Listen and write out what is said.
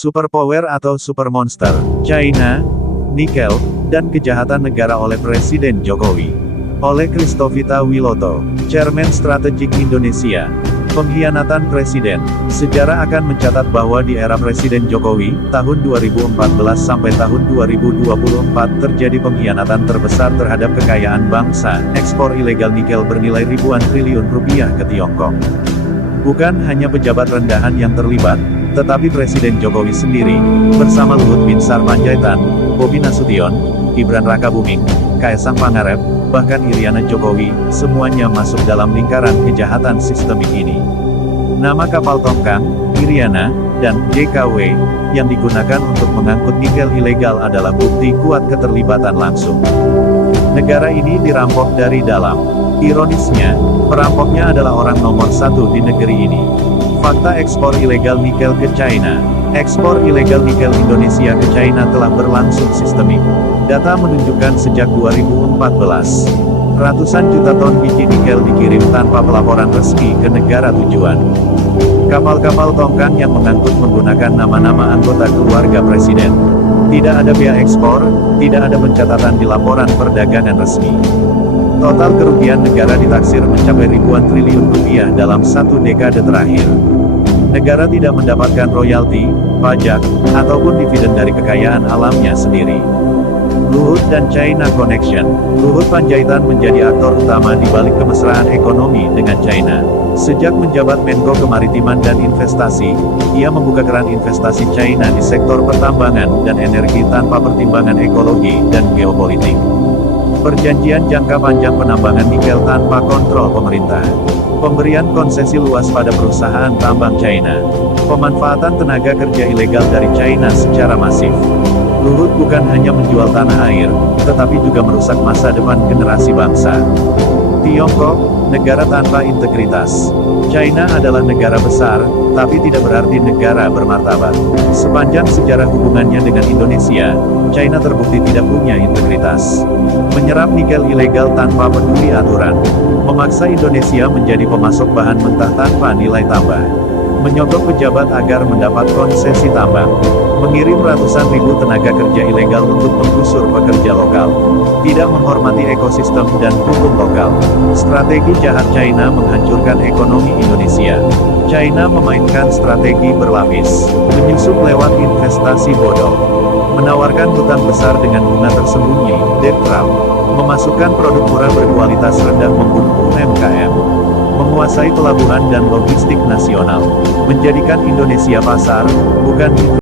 superpower atau supermonster, China, nikel, dan kejahatan negara oleh Presiden Jokowi. Oleh Christovita Wiloto, Chairman Strategik Indonesia. Pengkhianatan Presiden. Sejarah akan mencatat bahwa di era Presiden Jokowi, tahun 2014 sampai tahun 2024 terjadi pengkhianatan terbesar terhadap kekayaan bangsa, ekspor ilegal nikel bernilai ribuan triliun rupiah ke Tiongkok. Bukan hanya pejabat rendahan yang terlibat, tetapi Presiden Jokowi sendiri, bersama Luhut Binsar Panjaitan, Bobi Nasution, Gibran Rakabuming, Kaesang Pangarep, bahkan Iriana Jokowi, semuanya masuk dalam lingkaran kejahatan sistemik ini. Nama kapal Tongkang, Iriana, dan JKW, yang digunakan untuk mengangkut nikel ilegal adalah bukti kuat keterlibatan langsung. Negara ini dirampok dari dalam. Ironisnya, perampoknya adalah orang nomor satu di negeri ini. Fakta ekspor ilegal nikel ke China. Ekspor ilegal nikel Indonesia ke China telah berlangsung sistemik. Data menunjukkan sejak 2014, ratusan juta ton biji nikel dikirim tanpa pelaporan resmi ke negara tujuan. Kapal-kapal Tongkang yang mengangkut menggunakan nama-nama anggota keluarga presiden. Tidak ada bea ekspor, tidak ada pencatatan di laporan perdagangan resmi. Total kerugian negara ditaksir mencapai ribuan triliun rupiah dalam satu dekade terakhir. Negara tidak mendapatkan royalti, pajak, ataupun dividen dari kekayaan alamnya sendiri. Luhut dan China Connection. Luhut Panjaitan menjadi aktor utama di balik kemesraan ekonomi dengan China. Sejak menjabat Menko Kemaritiman dan Investasi, ia membuka keran investasi China di sektor pertambangan dan energi tanpa pertimbangan ekologi dan geopolitik. Perjanjian jangka panjang penambangan nikel tanpa kontrol pemerintah. Pemberian konsesi luas pada perusahaan tambang China. Pemanfaatan tenaga kerja ilegal dari China secara masif. Luhut bukan hanya menjual tanah air, tetapi juga merusak masa depan generasi bangsa. Tiongkok, negara tanpa integritas. China adalah negara besar, tapi tidak berarti negara bermartabat. Sepanjang sejarah hubungannya dengan Indonesia, China terbukti tidak punya integritas. Menyerap nikel ilegal tanpa peduli aturan. Memaksa Indonesia menjadi pemasok bahan mentah tanpa nilai tambah. Menyogok pejabat agar mendapat konsesi tambang. Mengirim ratusan ribu tenaga kerja ilegal untuk menggusur pekerja lokal. Tidak menghormati ekosistem dan hukum lokal. Strategi jahat China menghancurkan ekonomi Indonesia. China memainkan strategi berlapis. Menyusup lewat investasi bodong. Menawarkan hutang besar dengan bunga tersembunyi, debt trap. Memasukkan produk murah berkualitas rendah membunuh UMKM. Menguasai pelabuhan dan logistik nasional. Menjadikan Indonesia pasar, bukan